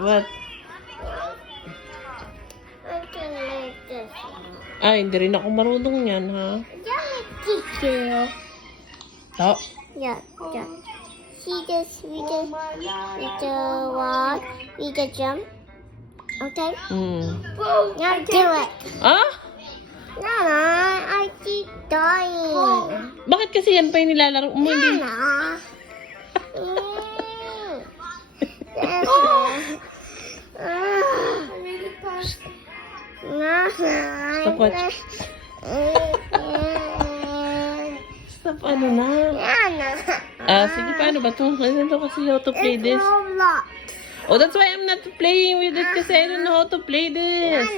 What? I can make this one. Ay, hindi rin ako marunong yan, ha? Teach you. Oh. Yeah. See this? We the walk. We the jump. Okay. Now do it. Ah? Nana, I keep dying. Bakit kasi yan pa yung nilalaro mo? Hindi. Nana. Stop watch. Stop, ano na? Sige, paano ba ito? Ano to kasi how to play this? Oh, that's why I'm not playing with it kasi I don't know how to play this.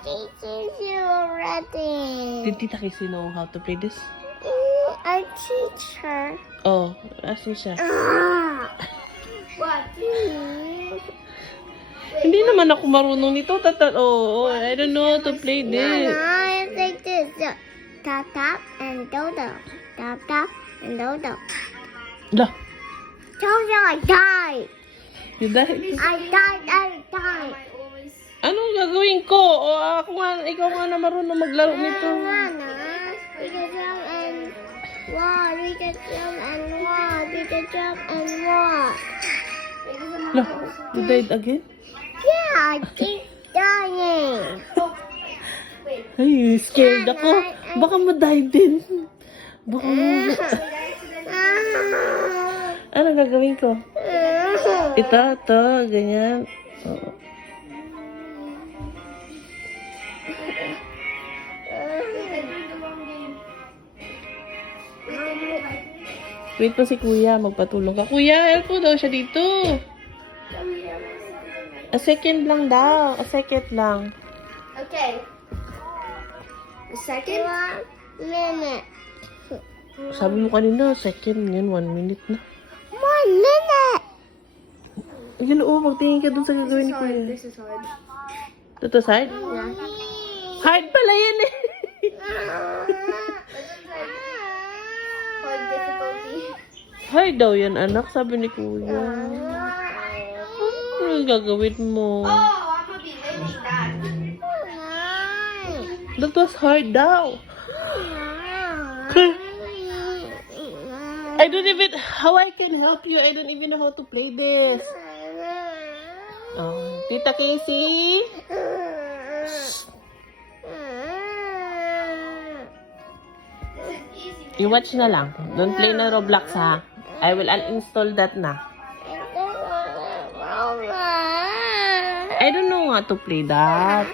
Teaches you already. Did Tita Casey know how to play this? I teach her. Oh, asin siya. What? Hindi naman ako marunong nito. I don't know how to play this. I like this. Tap tap and dodo. Tap tap and dodo. Lah, Told you I died. you died. I died. Anong gagawin ko? O ako nga, ikaw nga na marunong maglaro nito. Nana, we can jump and walk. We can jump and walk. We can jump and walk. Lah, you died again? Yeah, I keep dying. Ay, scared ako. Baka ma-die din. Baka Ano gagawin ko? Ito, ganyan. Oo. Wait po si Kuya, magpatulong ka. Kuya, help po daw siya dito. A second lang daw. A second lang. Okay. A second? 1 minute. Sabi mo kanina, second. Yan, 1 minute na. 1 minute! Yan, magtingin ka dun sa gagawin ni Kuya. This is hard. Dito side? Hard pala yan eh. Hard difficulty. Hard daw yan, anak. Sabi ni Kuya. Ano yung gagawin mo? I'm gonna be living that. That was hard daw. I don't even, how I can help you? I don't even know how to play this. Oh, Tita Casey? You watch na lang. Don't play na Roblox ha. I will uninstall that na. I don't know how to play that.